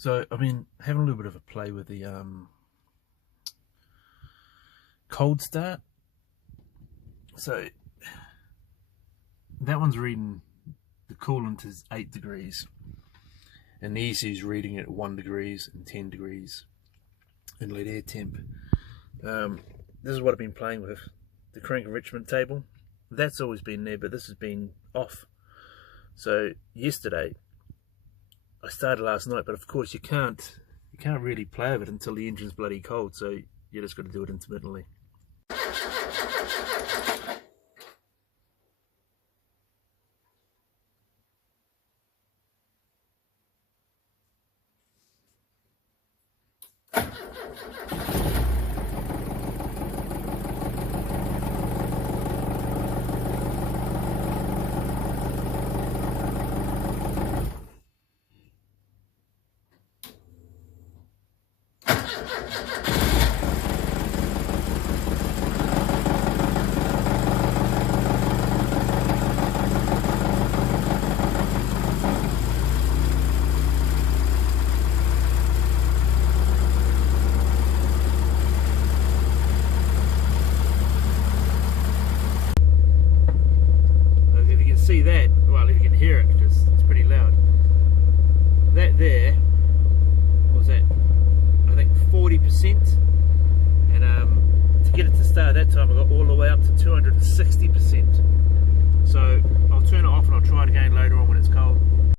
So I've been having a little bit of a play with the cold start. So that one's reading, the coolant is 8 degrees and the ECU is reading it at 1 degrees and 10 degrees inlet air temp. This is what I've been playing with, the crank enrichment table. That's always been there, but this has been off. So yesterday, I started last night, but of course you can't really play with it until the engine's bloody cold, so you just got to do it intermittently. See that, well, if you can hear it because it's pretty loud, that there was at I think 40%, and to get it to start that time I got all the way up to 260%. So I'll turn it off and I'll try it again later on when it's cold.